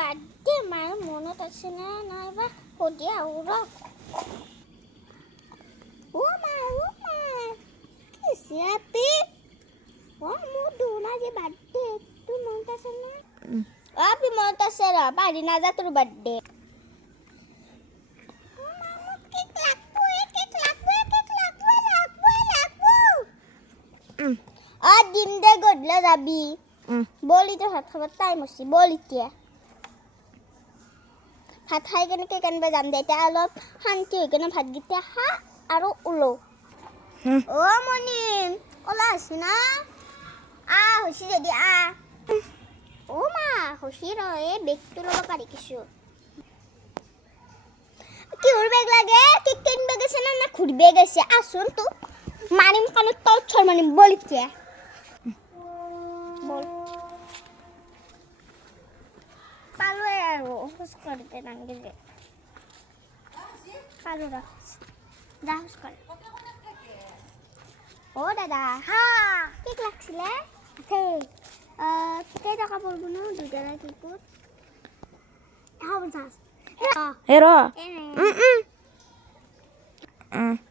Birthday মাৰ মনত আছে না নাইবা সুধি আহোঁ ৰ কি চেপি মোৰ দুনা যে বাৰ্থডে তোৰ মনত আছে না আপি মনত আছে ৰ পাহৰি নাযা তোৰ বাৰ্থডে দিম দে গধূলা যাবি বলি তো ভাত খাব টাইম হৈছে বল এতিয়া ভাত খাই কেনে কেক আনিব যাম দে এতিয়া অলপ শান্তি হৈ কেনে ভাতকেইটা খা আৰু ওলো মনিম ওলা হৈছে না হৈছে যদি মা হৈছে ৰ এই বেগটো ল'ব পাৰি কিছু কিহৰ বেগ লাগে কেক কিনিব গৈছে না ঘূৰিব গৈছে আছোন তো মাৰিম কাণত তল চৰ মাৰিম বল এতিয়া বল পালোৱে আৰু খোজ কাঢ়োতে নাংগে যে পালো ৰ যা খোজ কাঢ় দাদা কেক লাগছিলে কেইটকা পৰিব ন দুইটা কেকত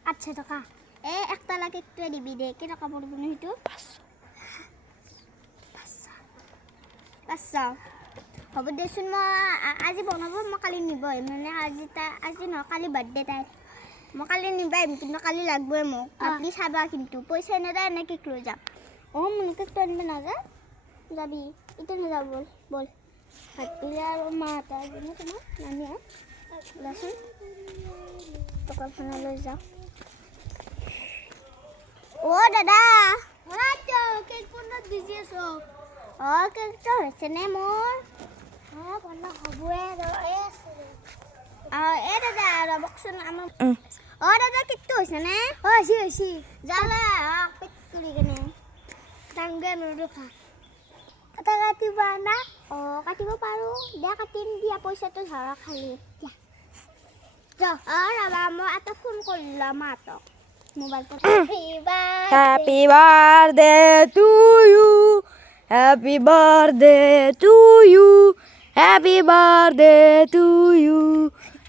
800 টকা একতলা কেকটোৱে দিবি দে কেইটকা পৰিব ন সেইটো 500 হ'ব দেচোন মই আজি বনাব মই কালি নিব মানে আজি নহয় কালি বাৰ্থডে তাইৰ মই কালি নিব আহিম কিন্তু কালি লাগবই মোক আপুনি চাবা কিন্তু পইচা নেদা নে কেক লৈ যাম মোৰ কেকটো আনিব নাযা যাবি এতিয়া নাযাব বল ভাত দিলে আৰু মা এটা তোমাৰ নামি ওলাচোন টকাখানা লৈ যাওঁ দাদা কেক বনাত বিজি আছো কেকটো হৈছে নে মোৰ বনা হ'বয়ে দাদা ৰ'বকচোন আমাৰ দাদা কেকটো হৈছে নে হৈছে যালে পেক কৰি কেনে ডাঙগে নৰখা এটা কাটিব না কাটিব পাৰোঁ দে কাটিম দিয়া পইচাটো ধৰা খালি ৰবা মই এটা ফোন কৰিলোঁ মাহঁতক মোবাইলটো Happy birthday to you. Happy birthday to you. Happy birthday to you.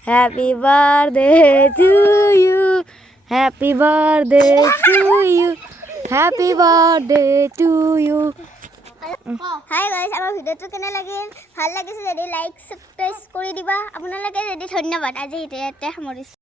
Happy birthday to you. Happy birthday to you. Happy birthday to you. Hi guys আমাৰ ভিডিঅ'টো কেনে লাগিল ভাল লাগিছে যদি লাইক সাবস্ক্ৰাইব কৰি দিবা আপোনালোকে যদি ধন্যবাদ আজি ইয়াতে সামৰিছোঁ